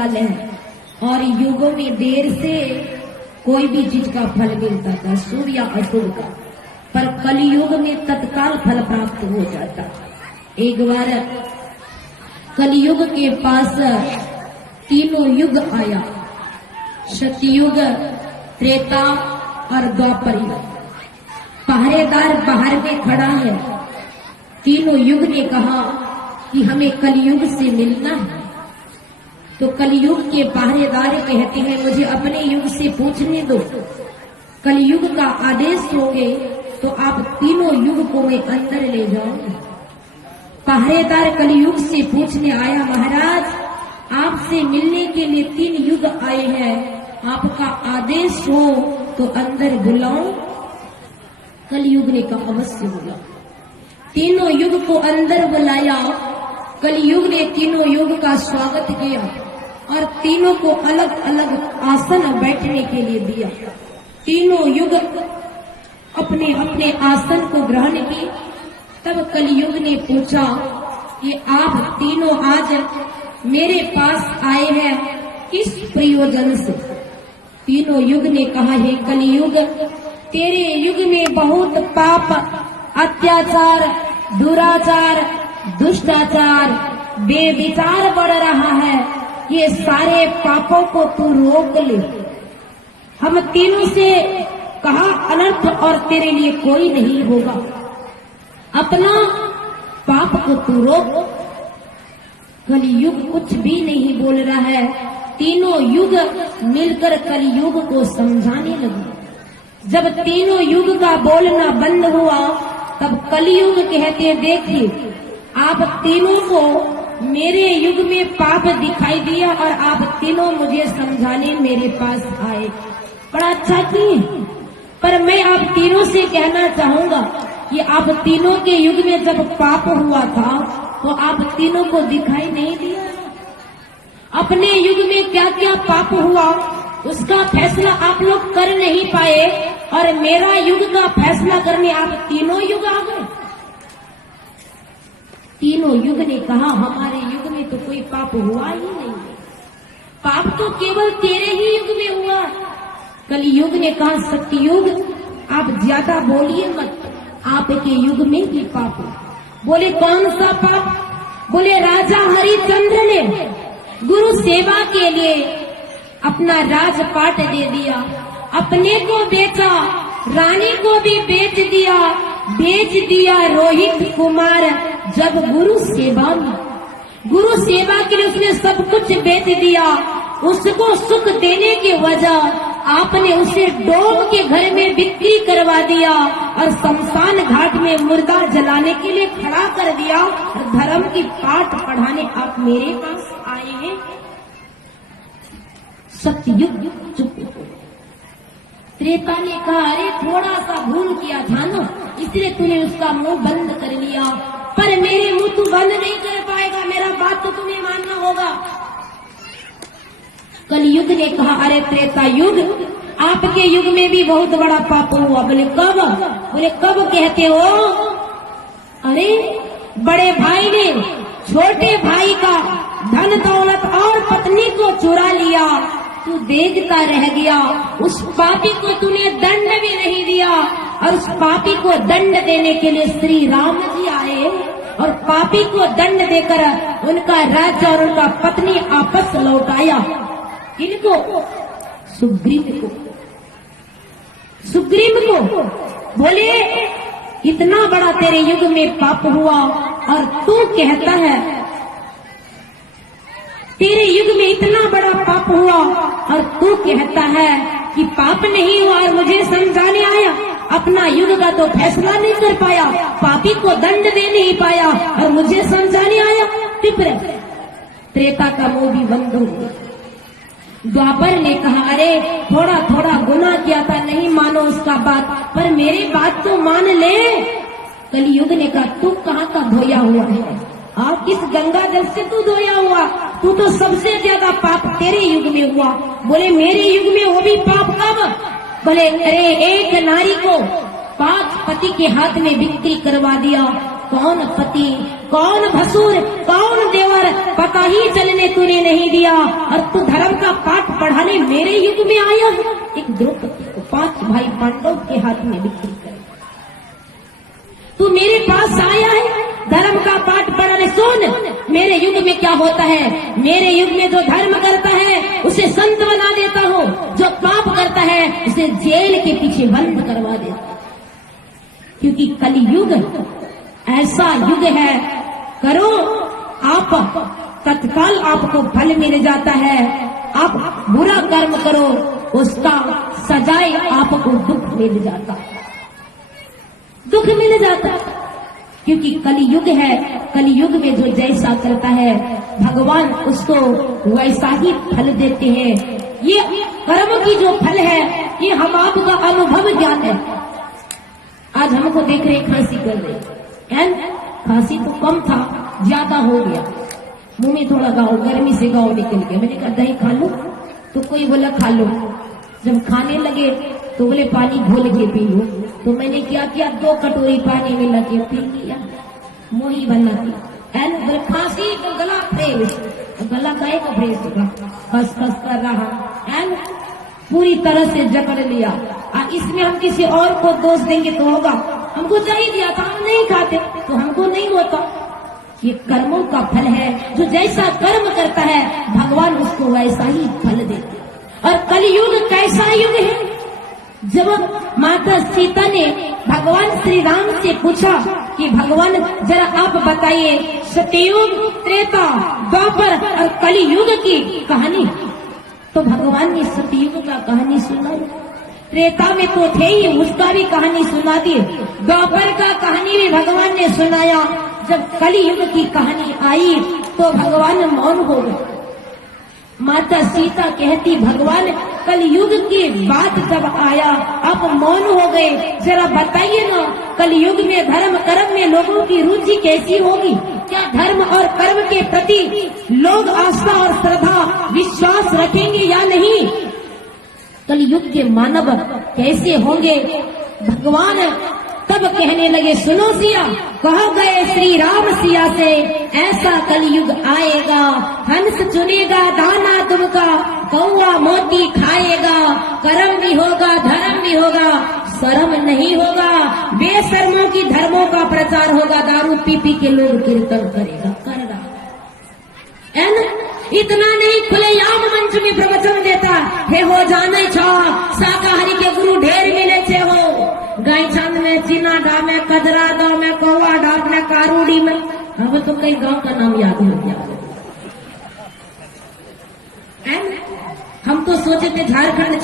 निकाले हैं और युगों में देर से कोई भी चीज का फल मिलता था, शुभ या अशुभ का, पर कलयुग में तत्काल फल प्राप्त हो जाता। एक बार कलयुग के पास तीनों युग आया, सतयुग, त्रेता और द्वापर युग। पहरेदार बाहर में खड़ा है। तीनों युग ने कहा कि हमें कलयुग से मिलना है। तो कलयुग के पहरेदार कहते हैं मुझे अपने युग से पूछने दो, कलयुग का आदेश होंगे तो आप तीनों युग को मैं अंदर ले जाऊंगा। पहरेदार कलयुग से पूछने आया, महाराज आपसे मिलने के लिए 3 युग आए हैं, आपका आदेश हो तो अंदर बुलाऊं। कलयुग ने कहा अवश्य बुलाओ। तीनों युग को अंदर बुलाया। कलयुग ने तीनों युग का स्वागत किया और तीनों को अलग अलग आसन बैठने के लिए दिया। तीनों युग अपने अपने आसन को ग्रहण की। तब कलयुग ने पूछा कि आप तीनों आज मेरे पास आए हैं किस प्रयोजन से? तीनों युग ने कहा, हे कलयुग, तेरे युग में बहुत पाप, अत्याचार, दुराचार, दुष्टाचार, बेविचार बढ़ रहा है। ये सारे पापों को तू रोक ले। हम तीनों से कहा अनर्थ और तेरे लिए कोई नहीं होगा, अपना पाप को तू रोक। कलयुग कुछ भी नहीं बोल रहा है। तीनों युग मिलकर कलयुग को समझाने लगे। जब तीनों युग का बोलना बंद हुआ तब कलयुग कहते, देखिए आप तीनों को मेरे युग में पाप दिखाई दिया और आप तीनों मुझे समझाने मेरे पास आए, बड़ा अच्छा किए। पर मैं आप तीनों से कहना चाहूंगा कि आप तीनों के युग में जब पाप हुआ था तो आप तीनों को दिखाई नहीं दिया। अपने युग में क्या क्या पाप हुआ उसका फैसला आप लोग कर नहीं पाए और मेरा युग का फैसला करने आप तीनों युग आ गए। तीनों युग ने कहा, हमारे युग में तो कोई पाप हुआ ही नहीं, पाप तो केवल तेरे ही युग में हुआ। कलयुग ने कहा, सतयुग आप ज्यादा बोलिए मत, आपके युग में भी पाप हुआ। बोले कौन सा पाप? बोले राजा हरिश्चंद्र ने गुरु सेवा के लिए अपना राजपाट दे दिया, अपने को बेचा, रानी को भी बेच दिया रोहित कुमार जब गुरु सेवा में। गुरु सेवा के लिए उसने सब कुछ बेच दिया। उसको सुख देने की वजह आपने उसे डोम के घर में बिक्री करवा दिया और शमशान घाट में मुर्दा जलाने के लिए खड़ा कर दिया। धर्म की पाठ पढ़ाने आप मेरे पास आए हैं। सतयुग चुप। त्रेता ने कहा, अरे थोड़ा सा भूल किया था ना, इसलिए तूने उसका मुंह बंद कर लिया, पर मेरे मुंह तू बंद नहीं कर पाएगा, मेरा बात तो तुम्हें मानना होगा। कलयुग ने कहा, अरे त्रेता युग, आपके युग में भी बहुत बड़ा पाप हुआ। बोले कब? बोले कब कहते हो? अरे बड़े भाई ने छोटे भाई का धन दौलत और पत्नी को चुरा लिया, तू देखता रह गया। उस पापी को तूने दंड भी नहीं दिया और उस पापी को दंड देने के लिए श्री राम जी आए और पापी को दंड देकर उनका राज्य और उनका पत्नी आपस लौटाया। किनको? सुग्रीव को। बोले इतना बड़ा तेरे युग में पाप हुआ और तू कहता है तेरे युग में इतना बड़ा पाप हुआ और तू कहता है कि पाप नहीं हुआ और मुझे समझाने आया। अपना युग का तो फैसला नहीं कर पाया, पापी को दंड दे नहीं पाया और मुझे समझाने आया। तिप्र त्रेता का मुंह भी बंद हो गया। द्वापर ने कहा, अरे थोड़ा थोड़ा गुनाह किया था, नहीं मानो उसका बात, पर मेरी बात तो मान ले। कलयुग ने कहा, तू कहाँ का धोया हुआ है? किस गंगा जल से तू धोया हुआ? तू तो सबसे ज्यादा पाप तेरे युग में हुआ। बोले मेरे युग में वो भी पाप कब? बोले अरे एक नारी को 5 पति के हाथ में बिक्री करवा दिया, कौन पति, कौन भसुर, कौन देवर, पता ही चलने तूने नहीं दिया, और तू धर्म का पाठ पढ़ाने मेरे युग में आया है। एक द्रौपदी को 5 भाई पांडव के हाथ में बिक्री कर, तू मेरे पास आया है धर्म का पाठ पढ़ाने। सुन, मेरे युग में क्या होता है, मेरे युग में जो धर्म करता है उसे संत बना देता हूँ, जो पाप करता है उसे जेल के पीछे बंद करवा देता हूं। क्योंकि कलियुग ऐसा युग है, करो आप तत्काल आपको फल मिल जाता है, आप बुरा कर्म करो उसका सजाए आपको दुख मिल जाता है, दुख मिल जाता है। क्योंकि कलियुग है, कलियुग में जो जैसा करता है भगवान उसको वैसा ही फल देते हैं। ये कर्म की जो फल है ये हम आपका अनुभव ज्ञान है। आज हमको देख रहे खांसी कर रहे हैं, खांसी तो कम था, ज्यादा हो गया, मुंह में थोड़ा गाँव, गर्मी से गाँव निकल गया। मैंने कहा दही खा लो, तो कोई बोला खा लो। जब खाने लगे तो बोले पानी घोल के पी लो, तो मैंने क्या किया, 2 कटोरी पानी में लगे पी लिया, मोही बना दी। खांसी तो गला फ्रेश, गला गाय का फ्रेश होगा, खस खस कर रहा है, पूरी तरह से जकड़ लिया। इसमें हम किसी और को दोष देंगे तो होगा, हमको चाहिए दिया था, हम नहीं खाते तो हमको नहीं होता। ये कर्मों का फल है, जो जैसा कर्म करता है भगवान उसको वैसा ही फल देते। और कलियुग कैसा युग है, जब माता सीता ने भगवान श्री राम से पूछा कि भगवान जरा आप बताइए सतयुग, त्रेता, द्वापर और कलियुग की कहानी, तो भगवान ने सतयुग का कहानी सुनाई, त्रेता में तो थे ही उसका भी कहानी सुना दी, द्वापर का कहानी भी भगवान ने सुनाया। जब कलियुग की कहानी आई तो भगवान मौन हो गए। माता सीता कहती भगवान कलयुग की बात जब आया आप मौन हो गए, जरा बताइए ना कलयुग में धर्म कर्म में लोगों की रुचि कैसी होगी, क्या धर्म और कर्म के प्रति लोग आस्था और श्रद्धा विश्वास रखेंगे या नहीं, कलयुग के मानव कैसे होंगे। भगवान तब कहने लगे सुनो सिया, कह गए श्री राम सिया से ऐसा कलयुग आएगा, हंस चुनेगा दाना तुमका, कौआ मोती खाएगा, कर्म भी होगा धर्म भी होगा, शर्म नहीं होगा, बेशर्मों की धर्मों का प्रचार होगा, दारू पी पी के लोग कीर्तन करेगा करेगा, है ना। इतना नहीं खुलेआम मंच में प्रवचन देता है, हो जाने छा शाकाहारी के गुरु ढेर मिले छे हो, गाय छंद में, चीना डा में, कजरा गांव में, कौवा डाक में, कारूडी में, अब तो कई गांव का नाम याद हो गया। हम तो सोचे थे झारखंड